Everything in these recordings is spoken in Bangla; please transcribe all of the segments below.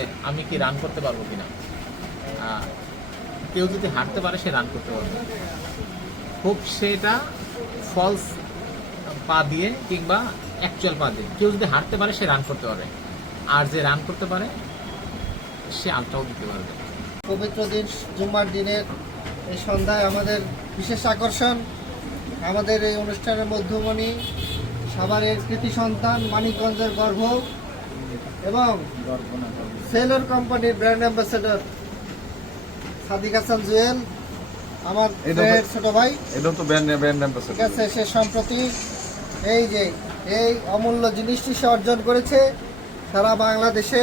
যে আমি কি রান করতে পারব কিনা? আহ, কেউ যদি হাঁটতে পারে সে রান করতে পারবে। খুব সেটা ফলস পা দিয়ে কিংবা অ্যাকচুয়াল পা দিয়ে। কেউ যদি হাঁটতে পারে সে রান করতে পারবে। আর যে রান করতে পারে সে আলট্রাও দিতে পারবে। পবিত্র দিন জুম্মার দিনের এই সন্ধ্যায় আমাদের বিশেষ আকর্ষণ আমাদের এই অনুষ্ঠানের মধ্যমণি সাভারের কৃতি সন্তান মানিকগঞ্জের গর্ভ এবং সেলর কোম্পানির ব্র্যান্ড অ্যাম্বাসেডর সাদিক হাসান জুয়েল আমার ছোট ভাই। এটা তো ব্র্যান্ড ব্র্যান্ড ঠিক আছে সে সম্প্রতি এই যে এই অমূল্য জিনিসটি সে অর্জন করেছে। সারা বাংলাদেশে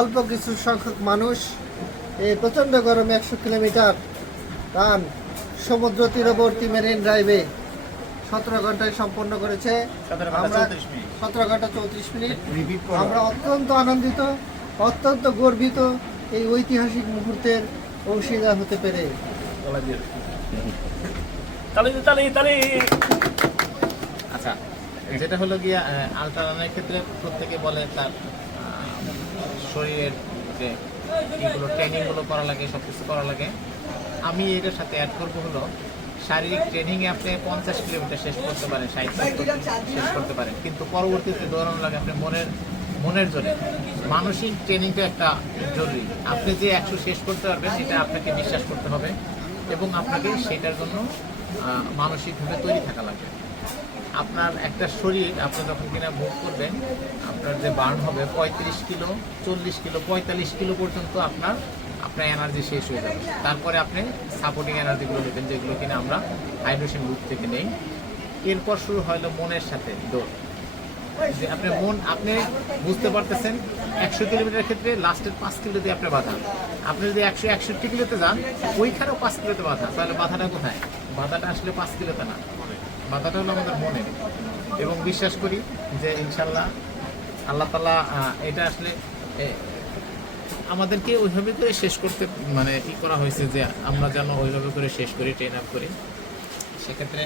অল্প কিছু সংখ্যক মানুষ এই প্রচণ্ড গরমে একশো কিলোমিটার রান সমুদ্র তীরবর্তী মেরিন ড্রাইভে সতেরো ঘন্টায় সম্পন্ন করেছে। আমরা সতেরো ঘণ্টা চৌত্রিশ মিনিট। আমরা অত্যন্ত আনন্দিত। অত্যন্ত গর্বিত এই ঐতিহাসিক মুহূর্তের অংশীদার হতে পেরে। আচ্ছা যেটা হলো গিয়া আলট্রা রানের ক্ষেত্রে প্রত্যেকে বলে তার শরীরের যে এইগুলো ট্রেনিংগুলো করা লাগে সব কিছু করা লাগে। আমি এটার সাথে অ্যাড করব হলো শারীরিক ট্রেনিংয়ে আপনি পঞ্চাশ কিলোমিটার শেষ করতে পারেন ষাট শেষ করতে পারেন। কিন্তু পরবর্তীতে দৌড়ানো লাগে আপনি মনের মনের জন্য মানসিক ট্রেনিংটা একটা জরুরি। আপনি যে একশো শেষ করতে পারবেন, সেটা আপনাকে বিশ্বাস করতে হবে এবং আপনাকে সেটার জন্য মানসিকভাবে তৈরি থাকা লাগবে। আপনার একটা শরীর, আপনি যখন কিনা ভোগ করবেন, আপনার যে বার্ন হবে, পঁয়ত্রিশ কিলো, চল্লিশ কিলো, পঁয়তাল্লিশ কিলো পর্যন্ত আপনার আপনার এনার্জি শেষ হয়ে যাবে। তারপরে আপনি সাপোর্টিং এনার্জিগুলো নেবেন, যেগুলো কিনা আমরা হাইড্রোশন গ্রুপ থেকে নেই। এরপর শুরু হলো মনের সাথে দৌড়। যে আপনি মন, আপনি বুঝতে পারতেছেন একশো কিলোমিটার ক্ষেত্রে লাস্টের পাঁচ কিলোতে আপনার বাধা। আপনি যদি একশো, একষট্টি কিলোতে যান, ওইখানেও পাঁচ কিলোতে বাধা। তাহলে বাধাটা কোথায়? বাধাটা আসলে পাঁচ কিলোতে না। বাধাটা হলো আমাদের মনে। এবং বিশ্বাস করি যে ইনশাল্লাহ আল্লাহ তালা এটা আসলে আমাদেরকে ওইভাবে করে শেষ করতে মানে ই করা হয়েছে যে আমরা যেন ওইভাবে করে শেষ করি ট্রেন আপ করি। সেক্ষেত্রে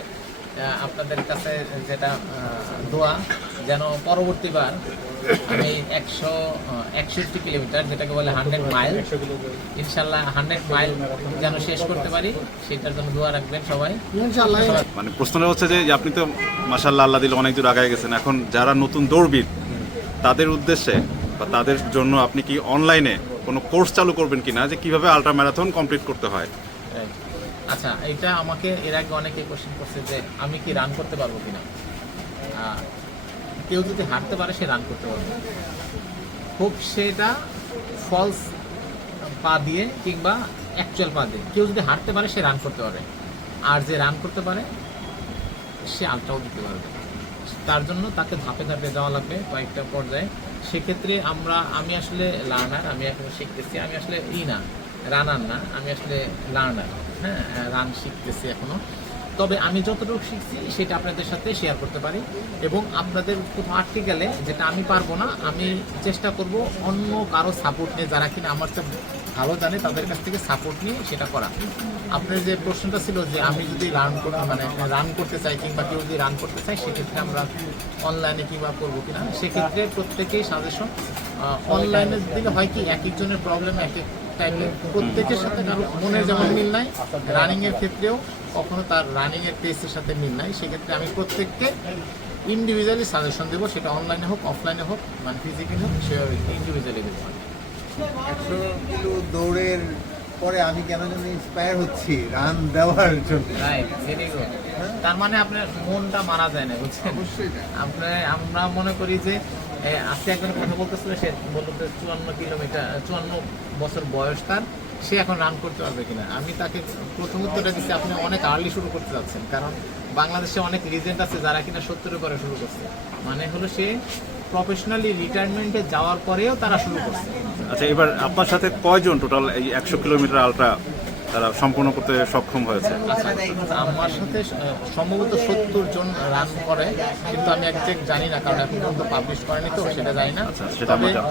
আপনাদের কাছে যেটা দোয়া যেন পরবর্তীবার আমি একশো একষট্টি কিলোমিটার যেটাকে বলে হান্ড্রেড মাইল ইনশাল্লাহ হান্ড্রেড মাইল যেন শেষ করতে পারি সেটার জন্য দোয়া রাখবেন সবাই। মানে প্রশ্নটা হচ্ছে যে আপনি তো মাসাল্লাহ আল্লাহ দিল অনেক দূর আগায় গেছেন। এখন যারা নতুন দৌড়বিদ তাদের উদ্দেশ্যে বা তাদের জন্য আপনি কি অনলাইনে কোনো কোর্স চালু করবেন কিনা? যে কীভাবে আল্ট্রা ম্যারাথন কমপ্লিট করতে হয়? আচ্ছা এটা আমাকে এর আগে অনেকে কোশ্চেন করছে যে আমি কি রান করতে পারব কিনা? কেউ যদি হাঁটতে পারে, সে রান করতে পারবে। খুব সেটা ফলস পা দিয়ে কিংবা অ্যাকচুয়াল পা দিয়ে। কেউ যদি হাঁটতে পারে, সে রান করতে পারে আর যে রান করতে পারে, সে আলট্রাও দিতে পারবে। তার জন্য তাকে ধাপে ধাপে যাওয়া লাগবে কয়েকটা পর্যায়ে। সেক্ষেত্রে আমরা, আমি আসলে লার্নার আমি এখন শিখতেছি। আমি আসলে ই না রানার না, আমি আসলে লার্নার হ্যাঁ রান শিখতেছি এখনও। তবে আমি যতটুকু শিখছি সেটা আপনাদের সাথে শেয়ার করতে পারি এবং আপনাদের কোথাও আটকে গেলে যেটা আমি পারব না, আমি চেষ্টা করব অন্য কারও সাপোর্ট নিয়ে, যারা কিনা আমার চেয়ে ভালো জানে তাদের কাছ থেকে সাপোর্ট নিয়ে সেটা করা। আপনার যে প্রশ্নটা ছিল যে আমি যদি রান মানে রান করতে চাই কিংবা কেউ যদি রান করতে চাই সেক্ষেত্রে আমরা অনলাইনে কিংবা করব কিনা? সেক্ষেত্রে প্রত্যেকেই সাজেশন অনলাইনে দিলে হয় কি, এক একজনের প্রবলেম এক এক টাইপের প্রত্যেকের সাথে কারও মনের যেমন মিল নাই রানিং এর ক্ষেত্রেও কখনো তার রানিং এর টেস্টের সাথে মিল নাই। সেক্ষেত্রে আমি প্রত্যেককে ইন্ডিভিজুয়ালি সাজেশন দেবো সেটা অনলাইনে হোক অফলাইনে হোক মানে ফিজিক্যালি হোক সেভাবে ইন্ডিভিজুয়ালি দেবো। একশো কিলো দৌড়ের পরে আমি কেন যেন ইন্সপায়ার হচ্ছি রান দেওয়ার জন্য। তার মানে আপনার মনটা মারা যায় না বুঝছেন? আপনার আমরা মনে করি যে আজকে একজন কথা বলতেছিল সে বলল যে চুয়ান্ন কিলোমিটার চুয়ান্ন বছর বয়স তার। সে এখন রান করতে পারবে কিনা? আমি তাকে প্রথম উত্তরটা দিচ্ছি, আপনি অনেক আর্লি শুরু করতে যাচ্ছেন, কারণ বাংলাদেশে অনেক রিজেন্ট আছে যারা কিনা সত্তর করে শুরু করছে। মানে হলো সে প্রফেশনালি রিটায়ারমেন্টে যাওয়ার পরেও তারা শুরু করছে। আচ্ছা এবার আপনার সাথে কয়জন টোটাল এই একশো কিলোমিটার আলট্রা তারা সম্পূর্ণ করতে সক্ষম হয়েছে। আমার সাথে সম্ভবত সত্তর জন রান করে কিন্তু আমি একজ্যাক্ট জানি না কারণ এখন পর্যন্ত পাবলিশ করেনি তো সেটা জানি না। আচ্ছা, সেটা আমরা তবে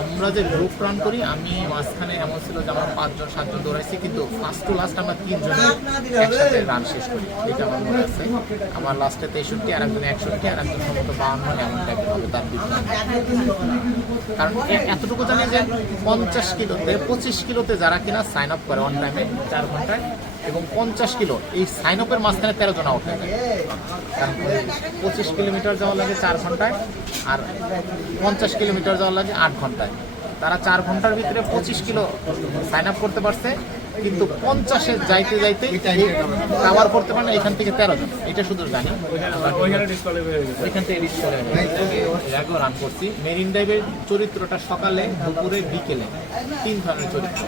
আমরা যে গ্রুপ রান করি আমি মাঝখানে এমন ছিল যে আমরা পাঁচজন সাতজন দৌড়াইছি কিন্তু ফার্স্ট টু লাস্ট আমরা তিনজন একসাথে রান শেষ করি এটা আমার মনে আছে। আমার লাস্টে তেষট্টি আর একজন একষট্টি আর একজন সম্ভবত বাহান্ন এমন টাইপের হবে তার কারণ এতটুকু জানি যে পঞ্চাশ কিলোতে পঁচিশ কিলোতে যারা কিনা সাইন আপ করে অন টাইমে চার ঘন্টায় এবং পঞ্চাশ কিলো, এই সাইন আপের মাঝখানে তেরো জন আউট হয়ে যায়। পঁচিশ কিলোমিটার যাওয়া লাগে চার ঘন্টায় আর পঞ্চাশ কিলোমিটার যাওয়া লাগে আট ঘন্টায়। তারা চার ঘণ্টার ভিতরে পঁচিশ কিলো সাইন আপ করতে পারছে। কিন্তু পঞ্চাশে যাইতে যাইতে কাভার করতে পারে না, এখান থেকে তেরো জন। এটা শুধু জানি। থেকে রান করছি। মেরিন ড্রাইভের চরিত্রটা সকালে, দুপুরে, বিকেলে। তিন ধরনের চরিত্র।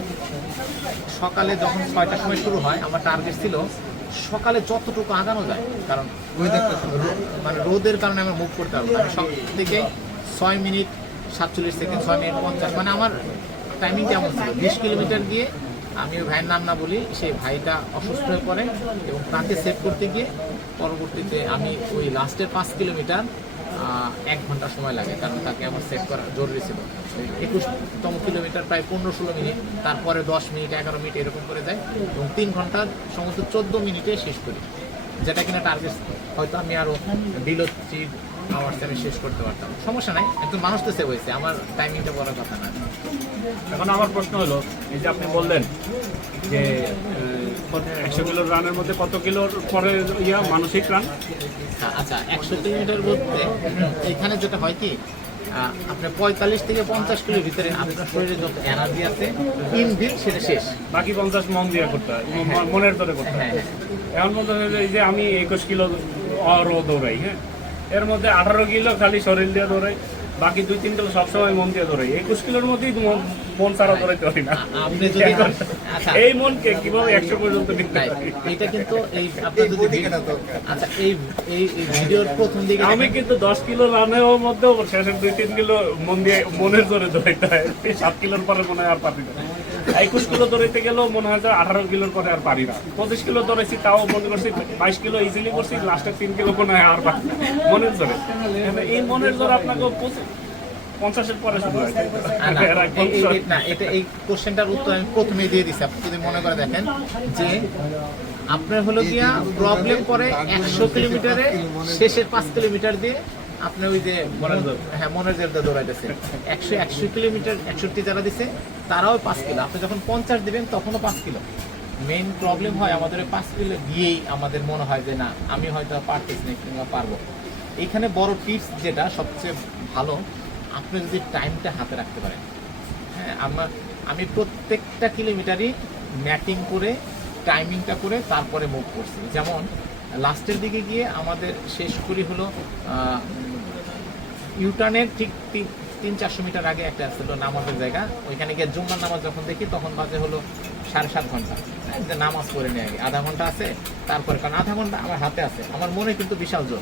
সকালে যখন ছয়টার সময় শুরু হয়, আমার টার্গেট ছিল সকালে যতটুকু আগানো যায়, কারণ মানে রোদের কারণে আমি মুভ করতে পারব সব থেকে ছয় মিনিট, সাতচল্লিশ সেকেন্ড ছয় মিনিট, পঞ্চাশ। মানে আমার টাইমিংটা এমন ছিল? বিশ কিলোমিটার গিয়ে আমি ওই ভাইয়ের নাম না বলি সেই ভাইটা অসুস্থ হয়ে পড়ে এবং তাকে সেভ করতে গিয়ে পরবর্তীতে আমি ওই লাস্টের পাঁচ কিলোমিটার এক ঘণ্টা সময় লাগে কারণ তাকে আমার সেভ করা জরুরি ছিল। একুশতম কিলোমিটার প্রায় পনেরো ষোলো মিনিট, তারপরে দশ মিনিট, এগারো মিনিট এরকম করে যায় এবং তিন ঘণ্টার সমস্ত চোদ্দ মিনিটে শেষ করি। যেটা কিনা টার্গেট হয়তো আমি আরও বিলো আওয়ার্স আমি শেষ করতে পারতাম। সমস্যা নাই একজন মানুষ তো সেভ হয়েছে আমার টাইমিংটা বড় কথা না। এখন আমার প্রশ্ন হলো এই যে আপনি বললেন যে একশো কিলোর রানের মধ্যে কত কিলোর পরে ইয়া মানসিক রান? আচ্ছা একশো কিলোমিটার বলতে এখানে যেটা হয় কি আপনার পঁয়তাল্লিশ থেকে পঞ্চাশ কিলোর ভিতরে আপনার শরীরে যত এনার্জি আছে ইনভিট সেটা শেষ। বাকি পঞ্চাশ মন দিয়ে করতে হয় মনের ধরে করতে হয়। হ্যাঁ এখন মধ্যে এই যে আমি একুশ কিলো অরো দৌড়াই হ্যাঁ? এর মধ্যে আঠারো কিলো খালি শরীর দিয়ে দৌড়াই বাকি দুই তিন কিলো সবসময় মন দিয়ে দৌড়াই একুশ কিলোর মধ্যেই মন- মন ছাড়া দৌড়াইতে পারি না। আপনি যদি এখন আচ্ছা। এই মনকে কীভাবে একশো পর্যন্ত? এটা কিন্তু এই আচ্ছা এই এই এই ভিডিওর প্রথম দিকে আমি কিন্তু দশ কিলো রানের মধ্যেও শেষের দুই তিন কিলো মন দিয়ে মনের জোরে এই সাত কিলোর পরে মনে হয় আর পারি না। একুশ কিলো দৌড়াইতে গেলেও মনে হয় যে আঠারো কিলোর পরে আর পারি না। পঁচিশ কিলো দৌড়াইছি তাও মনে করছি বাইশ কিলো ইজিলি করছি লাস্টের তিন কিলো মনে হয় আর পারি মনের জোরে। এই মনের জোর আপনাকে পঞ্চাশের পরে শুরু হয়। না, এটা এই কোশ্চেনটার উত্তর আমি দিয়ে আপনি যদি মনে করে দেখেন যে আপনার হলো গিয়া প্রবলেম করে একশো কিলোমিটারে শেষের পাঁচ কিলোমিটার দিয়ে আপনি ওই যে হ্যাঁ মনের দৌড়াইতেছে। একশো একশো কিলোমিটার একষট্টি যারা দিছে তারাও পাঁচ কিলো। আপনি যখন পঞ্চাশ দিবেন, তখনও পাঁচ কিলো। মেইন প্রবলেম হয় আমাদের পাঁচ কিলো দিয়েই আমাদের মনে হয় যে, না, আমি হয়তো পারতেছি না, কিংবা পারব। এইখানে বড় টিপস যেটা সবচেয়ে ভালো, আপনি যদি টাইমটা হাতে রাখতে পারেন। হ্যাঁ আমার আমি প্রত্যেকটা কিলোমিটারই ম্যাটিং করে টাইমিংটা করে তারপরে মুভ করছি। যেমন লাস্টের দিকে গিয়ে আমাদের শেষ করি হলো ইউটার্নের ঠিক তিন- চারশো মিটার আগে একটা ছিল নামাজের জায়গা। ওইখানে গিয়ে জুম্মার নামাজ যখন দেখি তখন বাজে হলো সাড়ে সাত ঘণ্টা। হ্যাঁ, যে নামাজ পড়ে নিয়ে আগে। আধা ঘণ্টা আছে তারপরে কারণ আধা ঘণ্টা আমার হাতে আছে। আমার মনে কিন্তু বিশাল জোর।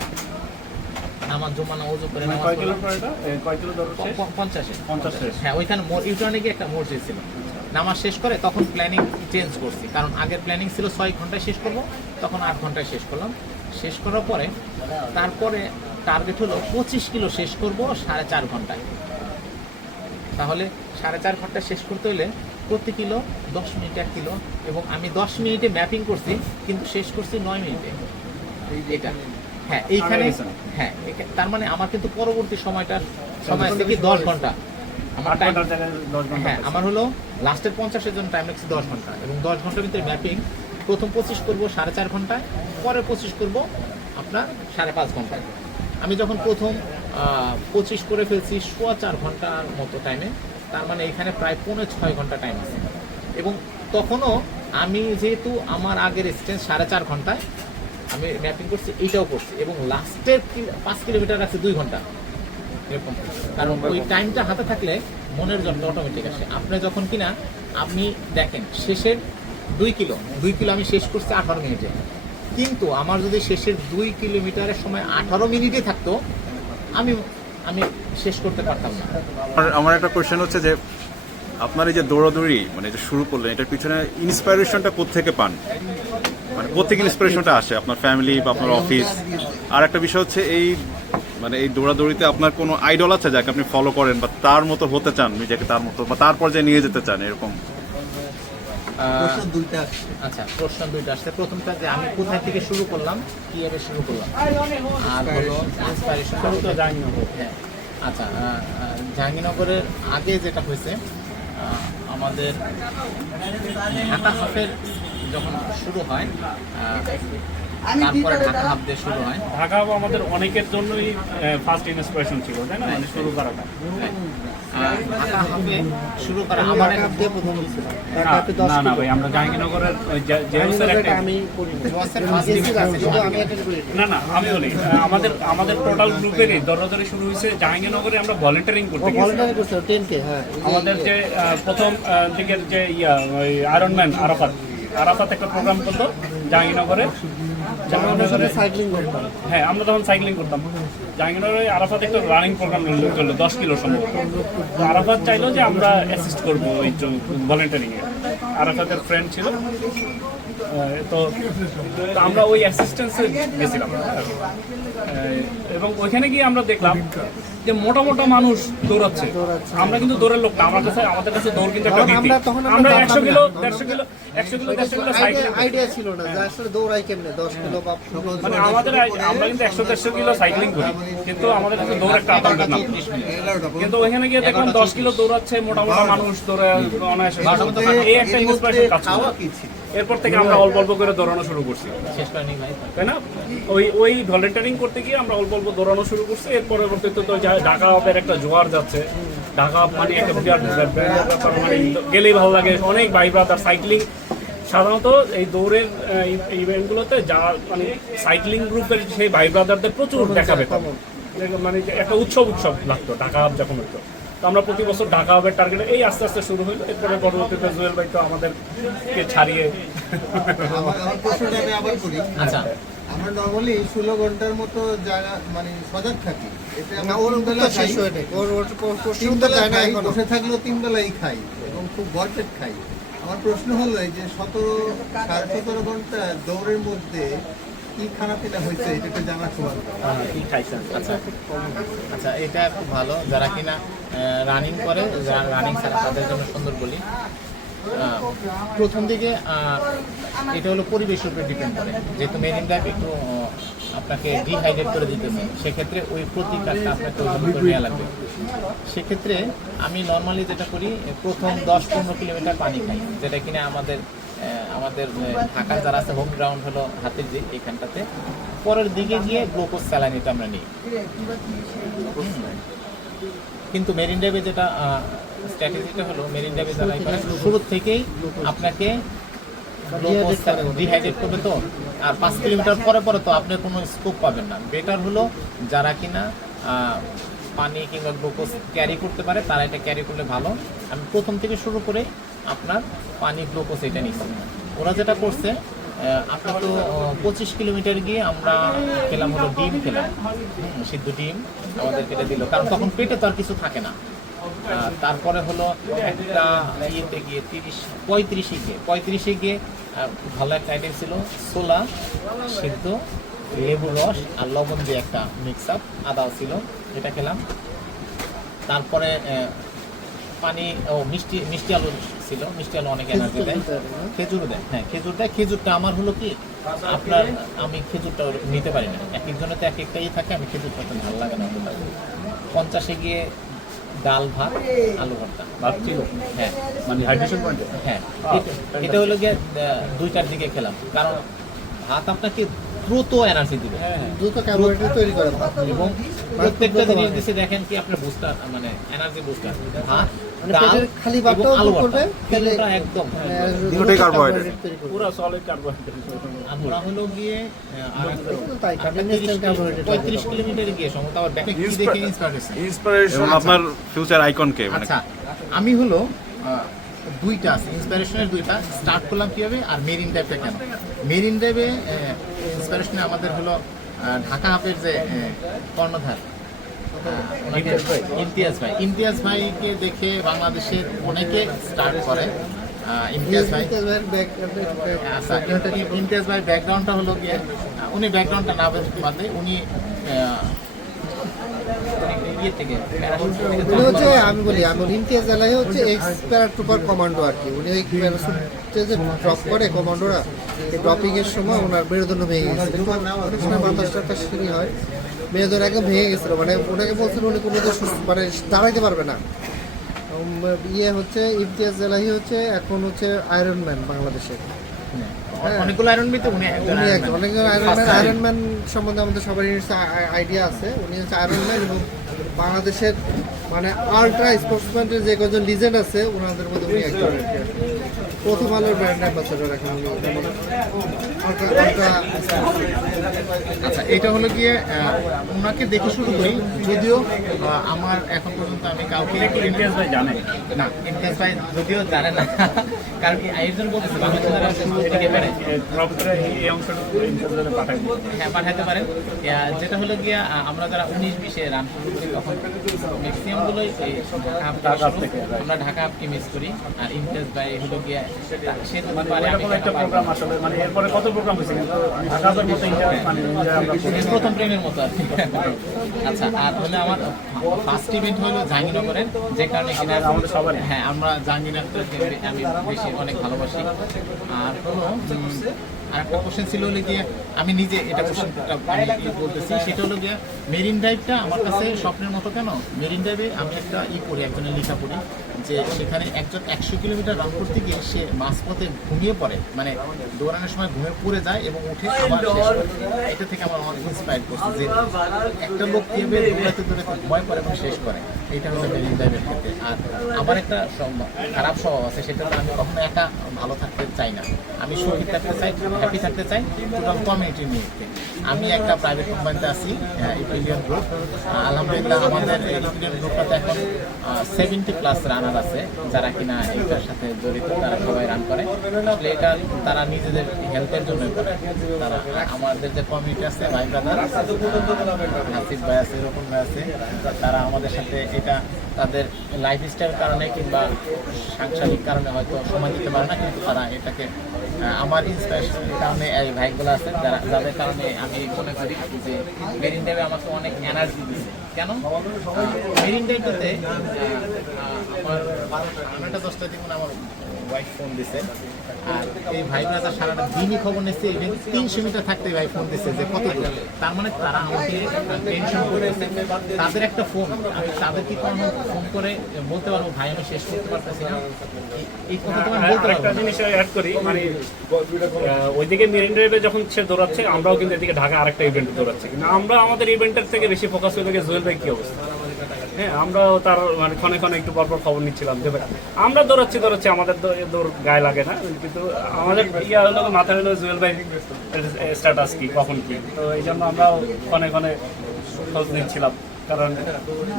নামাজ করে মানে পঞ্চাশ। হ্যাঁ ওইখানে ইউটার্নে গিয়ে একটা মসজিদ ছিল। নামাজ শেষ করে তখন প্ল্যানিং চেঞ্জ করছি। কারণ আগের প্ল্যানিং ছিল ছয় ঘন্টায় শেষ করব তখন আট ঘন্টায় শেষ করলাম। শেষ করার পরে তারপরে টার্গেট হলো পঁচিশ কিলো শেষ করব সাড়ে চার ঘন্টায়। তাহলে সাড়ে চার ঘণ্টা শেষ করতে হলে প্রতি কিলো দশ মিনিট এক কিলো এবং আমি দশ মিনিটে ম্যাপিং করছি কিন্তু শেষ করছি নয় মিনিটে। এটা। হ্যাঁ এইখানে হ্যাঁ তার মানে আমার কিন্তু পরবর্তী সময়টা সময় আছে কি দশ ঘণ্টা। আমার টাইম হ্যাঁ আমার হলো লাস্টের পঞ্চাশের জন্য টাইম লাগছে দশ ঘণ্টা এবং দশ ঘণ্টার ভিতরে ম্যাপিং প্রথম পঁচিশ করব সাড়ে চার ঘন্টায় পরে পঁচিশ করব আপনার সাড়ে পাঁচ ঘন্টায়। আমি যখন প্রথম পঁচিশ করে ফেলছি সোয়া চার ঘণ্টার মতো টাইমে তার মানে এখানে প্রায় পৌনে ছয় ঘণ্টা টাইম আছে। এবং তখনও আমি যেহেতু আমার আগের স্টেন্স সাড়ে চার ঘন্টায় আমি ম্যাপিং করছি এইটাও করছি। এবং লাস্টের পাঁচ কিলোমিটার আছে দুই ঘণ্টা। এরকম। কারণ ওই টাইমটা হাতে থাকলে মনের জন্য অটোমেটিক আসে। আপনি যখন কিনা আপনি দেখেন শেষের দুই কিলো দুই কিলো আমি শেষ করছি আঠারো মিনিটে। কিন্তু আমার যদি শেষের দুই কিলোমিটারের সময় আঠারো মিনিটে থাকতো, আমি আমি শেষ করতে পারতাম না। আমার একটা কোয়েশ্চেন হচ্ছে যে, আপনার এই যে দৌড়াদৌড়ি মানে যে শুরু করলেন, এটার পিছনে ইন্সপিরেশনটা কোত্থেকে পান? মানে কোথেকে ইন্সপিরেশনটা আসে? আপনার ফ্যামিলি বা আপনার অফিস আর একটা বিষয় হচ্ছে এই মানে এই দৌড়াদৌড়িতে আপনার কোনো আইডল আছে যাকে আপনি ফলো করেন বা তার মতো হতে চান, নিজেকে তার মতো, বা তার পর্যায়ে নিয়ে যেতে চান, এরকম? প্রশ্ন দুইটা আসছে। আচ্ছা প্রশ্ন দুইটা আসছে। প্রথমটা যে আমি কোথায় থেকে শুরু করলাম কীভাবে শুরু করলাম? আর হলো। ইন্সপিরেশন তো হ্যাঁ আচ্ছা জাহাঙ্গীরনগরের আগে যেটা হয়েছে আমাদের ঢাকা হাফের যখন শুরু হয় তারপরে ঢাকা দিয়ে শুরু হয়। ঢাকা আমাদের অনেকের জন্যই ফার্স্ট ইন্সপিরেশন ছিল তাই না? মানে শুরু করাটা। হ্যাঁ। ঢাকা হাফে শুরু করা আমার দিয়ে প্রথম ছিল। না, না ভাই আমরা জাহাঙ্গীরনগরের একটা আমি আমি বলি আমাদের আমাদের টোটাল গ্রুপেরই দরদারি শুরু হয়েছে জাহাঙ্গীরনগরে আমরা ভলেন্টারিং ও করতে গেছি volunteer করছে, 10K, হ্যাঁ। আমাদের যে প্রথম দিকের যে ইয়া ওই আয়রন ম্যান আরাফাত। আরাফাত একটা প্রোগ্রাম করতো জাহাঙ্গীরনগরে। করতাম। হ্যাঁ আমরা তখন সাইক্লিং করতাম। জাহাঙ্গীরনগরে আরাফাত একটা রানিং প্রোগ্রাম চলল দশ কিলো সম্ভব আরাফাত চাইলো যে আমরা অ্যাসিস্ট করব এই ভলেন্টারিং এ। আরাফাতের ফ্রেন্ড ছিল। তো তো আমরা ওই অ্যাসিস্ট্যান্সে গেছিলাম। এবং ওইখানে গিয়ে আমরা দেখলাম যে মোটা মোটা মানুষ দৌড়াচ্ছে। আমরা কিন্তু দৌড়ের লোক না আমার কাছে আমাদের কাছে দৌড় কিন্তু একটা রীতি। আমরা- একশো কিলো দেড়শো কিলো একশো কিলো দেড়শো কিলো idea ছিল না আসলে দৌড়াই কেমনে, 10 কিলো বা মানে আমাদের আমরা কিন্তু একশো দেড়শো কিলো সাইক্লিং করি। কিন্তু আমাদের কাছে দৌড় একটা আতঙ্ক না। কিন্তু ওইখানে গিয়ে দেখলাম দশ কিলো দৌড়াচ্ছে মোটা মোটা মানুষ দৌড়ে অনায়াসে। এই একটা ইন্সপিরেশন কাজ এরপর থেকে আমরা অল্প অল্প করে দৌড়ানো শুরু করছি। তাই না? ওই ওই ভলেন্টারিং করতে গিয়ে আমরা অল্প অল্প দৌড়ানো শুরু করছি। এর পরবর্তীতে তো ঢাকা হাবের একটা জোয়ার যাচ্ছে। ঢাকা মানে একটা বিরাট ব্যাপার। মানে গেলেই ভালো লাগে। অনেক ভাই ব্রাদার সাইক্লিং সাধারণত এই দৌড়ের ইভেন্টগুলোতে যা মানে সাইক্লিং গ্রুপের সেই ভাই ব্রাদারদের প্রচুর দেখা পেতাম। মানে একটা উৎসব উৎসব লাগতো। ঢাকা যখন হতো। তো আমরা প্রতি বছর ঢাকা হবে টার্গেট এই আস্তে আস্তে শুরু হলো এরপরে পরবর্তীতে জুয়েল ভাই তো আমাদেরকে ছাড়িয়ে আমার আমার প্রশ্নটা আমি আবার করি আচ্ছা। আমরা নর্মালি ষোলো ঘণ্টার মতো জায়গা মানে সজাগ থাকি। না, ওর তিন বেলা শেষ হয়ে। ওর- ওর-। বসে থাকলেও তিন বেলাই খাই এবং খুব ভরপেট খাই। আমার প্রশ্ন হলো এই যে সতেরো সাড়ে সতেরো ঘণ্টা দৌড়ের মধ্যে খাইছেন আচ্ছা আচ্ছা এটা খুব ভালো। যারা কিনা রানিং করে রানিং ছাড়া তাদের জন্য সুন্দর বলি। প্রথম দিকে এটা হলো পরিবেশের উপরে ডিপেন্ড করে। যেহেতু মেরিন ড্রাইভ একটু আপনাকে ডিহাইড্রেট করে দিতে দিতেছে, সেক্ষেত্রে ওই প্রতিকারটা আপনাকে নেওয়া লাগবে। সেক্ষেত্রে আমি নর্মালি যেটা করি, প্রথম দশ পনেরো কিলোমিটার পানি খাই, যেটা কিনা আমাদের আমাদের ঢাকার যারা আছে হোম গ্রাউন্ড হলো হাতের দিক এখানটাতে পরের দিকে গিয়ে গ্লুকোজ স্যালাইনিটা আমরা নিই। কিন্তু মেরিন ড্রাইভে যেটা স্ট্র্যাটেজিটা হলো মেরিন ড্রাইভে যারা শুরু থেকেই আপনাকে ডিহাইড্রেট করবে তো। আর পাঁচ কিলোমিটার পরে পরে তো আপনি কোনো স্কোপ পাবেন না। বেটার হলো যারা কিনা পানি কিংবা গ্লুকোজ ক্যারি করতে পারে, তারা এটা ক্যারি করলে ভালো। আমি প্রথম থেকে শুরু করে আপনার পানি গ্লুকোজ এটা নিচ্ছি। ওরা যেটা করছে আপনার তো পঁচিশ কিলোমিটার গিয়ে আমরা খেলাম হলো ডিম খেলাম। সিদ্ধ ডিম আমাদের কেটে দিল। কারণ তখন পেটে তো আর কিছু থাকে না। তারপরে হলো একটা ইয়েতে গিয়ে তিরিশ, পঁয়ত্রিশে গিয়ে পঁয়ত্রিশে গিয়ে ভালো একটা আইটেম ছিল। ছোলা, সিদ্ধ, লেবুর রস আর লবণ দিয়ে একটা মিক্স আপ আদাও ছিল। এটা খেলাম। তারপরে পানি ও মিষ্টি মিষ্টি আলু ছিল মিষ্টি আলু অনেক এনার্জি দেয়। খেজুর দেয় হ্যাঁ খেজুর দেয়। খেজুরটা আমার হলো কি আপনার আমি খেজুরটা নিতে পারি না। এক একজনের তো এক একটাই থাকে আমি খেজুর তো ভালো লাগে না পঞ্চাশে গিয়ে ডাল ভাত আলু ভর্তা। ভাত ছিল? হ্যাঁ। মানে হাইড্রেশন পয়েন্ট হ্যাঁ। এটা- এটা হলো গিয়ে দুইটার দিকে খেলাম। কারণ ভাত আপনাকে দ্রুত এনার্জি দিবে। হ্যাঁ। দ্রুত carbohydrate তৈরি করে এবং প্রত্যেকটা জিনিস দেখেন কি আপনার বুস্টার মানে এনার্জি বুস্টার ভাত মানে পেটের খালি ভাতটাও আলু করবে, ভর্তা একদম। দুটোই দ্রুত carbohydrate। carbohydrate তৈরি করবে। পুরো সলিড কার্বোহাইড্রেট আমরা হলো গিয়ে তাই, কিলোমিটার আবার ব্যাকে দেখে ইন্সপিরেশন আপনার ফিউচার আইকন কে মানে আচ্ছা আমি হলো দুইটা আছে ইন্সপিরেশনের দুইটা। স্টার্ট করলাম কীভাবে আর মেরিন ড্রাইভটা কেন? মেরিন ড্রাইভে ইন্সপিরেশনে আমাদের হলো ঢাকা হাফের যে কর্ণধার। ইমতিয়াজ ভাই। ইমতিয়াজ ভাইকে দেখে বাংলাদেশের অনেকে স্টার্ট করে। আহ, ইমতিয়াজ ভাই। আচ্ছা ইমতি- ইমতিয়াজ ভাই ব্যাকগ্রাউন্ডটা হলো গিয়ে উনি ব্যাকগ্রাউন্ডটা না বাদে উনি আহ, উনি ইয়ে থেকে উনি হচ্ছে আমি বলি আমি ইমতিয়াজ এলাই হচ্ছে এক্স প্যারাট্রুপার কমান্ডো আর কি। উনি ওই প্যারাশুটে যে ড্রপ করে কমান্ডোরা এই ড্রপিং এর সময় ওনার মেরুদণ্ড ভেঙে গেছে। অনেক সময় বাতাস টাতাস হয় মেরুদণ্ড একদম ভেঙে গেছিল। মানে ওনাকে বলছিল উনি কোনো তো মানে দাঁড়াইতে পারবে না। ইয়ে হচ্ছে ইমতিয়াজ এলাহি হচ্ছে এখন হচ্ছে আয়রন ম্যান বাংলাদেশের। অনেকগুলো আয়রন উনি একজন উনি একজন। অনেকজন আয়রন ম্যান আয়রন ম্যান সম্বন্ধে আমাদের সবারই আইডিয়া আছে। উনি হচ্ছে আয়রন ম্যান এবং বাংলাদেশের মানে আল্ট্রা স্পোর্টসম্যানের যে কজন লিজেন্ড আছে ওনাদের মধ্যে উনি একজন। প্রথম আলোর ব্র্যান্ড অ্যাম্বাসেডর এখন আচ্ছা এটা হলো গিয়ে ওনাকে দেখে শুরু করি। যদিও আমার এখন পর্যন্ত আমি কাউকে ইমতিয়াজ ভাই জানে? না ইমতিয়াজ ভাই যদিও জানে না। কারণ বলতেছে এই অংশটুকু পাঠাই দিই। হ্যাঁ। পাঠাতে পারেন। যেটা হলো গিয়া আমরা যারা উনিশ বিশে রান শুরু করি তখন. আমরা ঢাকা আপকে মিস করি। আর ইমতিয়াজ ভাই হলো গিয়া সে মানে একটা প্রোগ্রাম আসলে মানে এরপরে কত প্রোগ্রাম হয়েছে? কিন্তু ঢাকার মতো ইন্ডিয়া মানে প্রথম প্রেমের মতো আর আচ্ছা আর হলে আমার ফার্স্ট ইভেন্ট হলো জাহাঙ্গীরনগরের যে কারণে কিনা আমাদের। হ্যাঁ আমরা জাহাঙ্গীরনগরকে আমি বেশি অনেক ভালোবাসি। আর কোনো আর একটা কোশ্চেন ছিল যে গিয়ে আমি নিজে এটা কোশ্চেনটা বলতেছি, সেটা হলো গিয়ে মেরিন ড্রাইভটা আমার কাছে স্বপ্নের মতো কেন? মেরিন ড্রাইভে আমি একটা ই করি একজনের লেখা পড়ি, যে সেখানে একজন একশো কিলোমিটার রান করতে গিয়ে সে মাঝপথে ঘুমিয়ে পড়ে। মানে দৌড়ানোর সময় ঘুমিয়ে পড়ে যায় এবং উঠে আবার এটা থেকে আমার অনেক ইন্সপায়ার করছে যে একটা লোক কীভাবে দৌড়াতে দৌড়াতে ভয় করে এবং শেষ করে। এটা হলো মেরিন ড্রাইভের ক্ষেত্রে। আর আমার একটা খারাপ স্বভাব আছে, সেটা আমি কখনো একা ভালো থাকতে চাই না। আমি সুখী থাকতে চাই হ্যাপি থাকতে চাই টোটাল নিয়ে আমি একটা প্রাইভেট কোম্পানিতে আছি ইপিলিয়ন গ্রুপ আলহামদুলিল্লাহ আমাদের ইপিলিয়ন গ্রুপটাতে এখন সেভেন্টি প্লাস রানার আছে, যারা কিনা এটার সাথে জড়িত, তারা সবাই রান করে। আসলে এটা তারা নিজেদের হেল্পের জন্য করে। তারা আমাদের যে কমিউনিটি আছে ভাই ব্রাদার হাসিফ ভাই আছে রকম ভাই আছে, তারা আমাদের সাথে এটা তাদের লাইফ স্টাইল কারণে কিংবা সাংসারিক কারণে হয়তো সময় দিতে পারে না, কিন্তু তারা এটাকে আমার ইন্সপিরেশনের কারণে এই ভাইগুলো আছে, যারা যাদের কারণে আমি মনে করি যে মেরিন ড্রাইভে আমাকে অনেক এনার্জি দিচ্ছে কেন? মেরিন ড্রাইভটাতে আমার বারোটা দশটা দিন আমার ওয়াইফ ফোন দিছে। আর এই ভাই ব্রাদার সারাটা দিনই খবর নিচ্ছে ইভেন তিনশো মিটার থাকতে ভাই ফোন দিচ্ছে যে কত দূর। তার মানে তারা আমাকে টেনশন করতেছে তাদের একটা ফোন আমি তাদেরকে কোনো ফোন করে বলতে পারব? ভাই আমি শেষ করতে পারতেছি না। এই- আমি বলতে পারব একটা জিনিস অ্যাড করি মানে ওইদিকে মেরিন ড্রাইভে যখন সে দৌড়াচ্ছে আমরাও কিন্তু এদিকে ঢাকা আরেকটা ইভেন্ট দৌড়াচ্ছি। কিন্তু আমরা আমাদের ইভেন্টের থেকে বেশি ফোকাস হয়ে থাকে জুয়েল ভাই কি অবস্থা? হ্যাঁ আমরাও তার মানে ক্ষণে ক্ষণে একটু পরপর খবর নিচ্ছিলাম যে আমরা দৌড়াচ্ছি দৌড়াচ্ছি, আমাদের দৌড় গায়ে লাগে না, কিন্তু আমাদের ইয়া হলো মাথায় হলো জুয়েল ভাই স্ট্যাটাস কি, কখন কি? তো এই জন্য আমরাও ক্ষণে ক্ষণে খোঁজ নিচ্ছিলাম, কারণ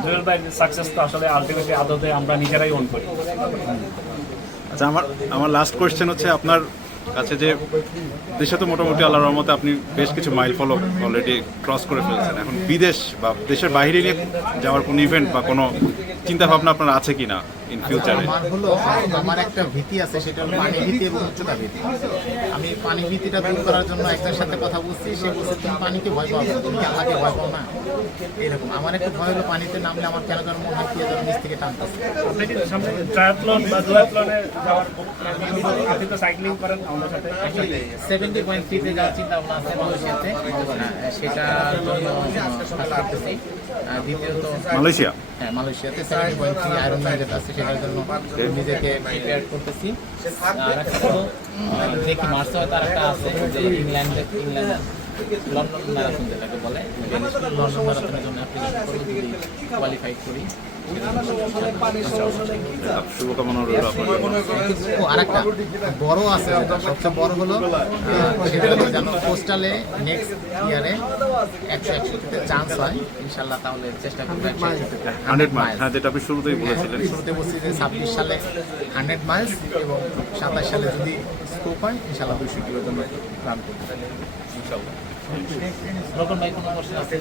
জুয়েল ভাই সাকসেস তো আসলে আলটিমেটলি আদতে আমরা নিজেরাই ওন করি। আচ্ছা আমার আমার লাস্ট কোয়েশ্চেন হচ্ছে আপনার কাছে যে দেশে তো মোটামুটি আল্লাহর রহমতে আপনি বেশ কিছু মাইল ফলো অলরেডি ক্রস করে ফেলছেন। এখন বিদেশ বা দেশের বাইরে নিয়ে যাওয়ার কোনো ইভেন্ট বা কোনো চিন্তা ভাবনা আপনার আছে কিনা? ইন ফিউচারে আমার হলো আমার একটা ভীতি আছে সেটা হলো পানি ভীতি এবং উচ্চতা ভীতি। আমি পানি ভীতিটা দূর করার জন্য একজনের সাথে কথা বলছি সে বলছে তুমি পানিকে ভয় পাও তুমি কি আল্লাহকে ভয় পাও না? এরকম। আমার একটা ভয় হলো পানিতে নামলে আমার কেন যেন মনে হয় কি যেন নিচ থেকে টানতেছে। সেভেন্টি পয়েন্ট থ্রিতে যাওয়ার চিন্তা ভাবনা আছে মালয়েশিয়াতে। সেটার জন্য কাজ দ্বিতীয়ত মালয়েশিয়া? হ্যাঁ মালয়েশিয়াতে সেভেন্টি পয়েন্ট থ্রি আয়রন আছে সেটার জন্য নিজেকে প্রিপেয়ার করতেছি। আর একটা দেখি, মার্চে হয়তো আর একটা আছে, যে ইংল্যান্ডে ইংল্যান্ড। লন্ডন ম্যারাথন যেটাকে বলে লন্ডন ম্যারাথনের জন্য অ্যাপ্লিকেশন করব যদি কোয়ালিফাই করি। আরেকটা বড় আছে সবচেয়ে বড় হলো সেটা হলো যেন পোস্টালে নেক্সট ইয়ারে একশো একশোতে চান্স হয়। ইনশাল্লাহ তাহলে চেষ্টা করব একশো হান্ড্রেড মাইল হ্যাঁ যেটা আপনি শুরুতেই বলেছিলেন। শুরুতে বলছি যে ছাব্বিশ সালে হান্ড্রেড মাইলস এবং সাতাশ সালে যদি স্কোপ হয় ইনশাল্লাহ দুইশো কিলোর জন্য রান করতে ইনশাল্লাহ রকম ভাই কোনো কোশ্চেন আছে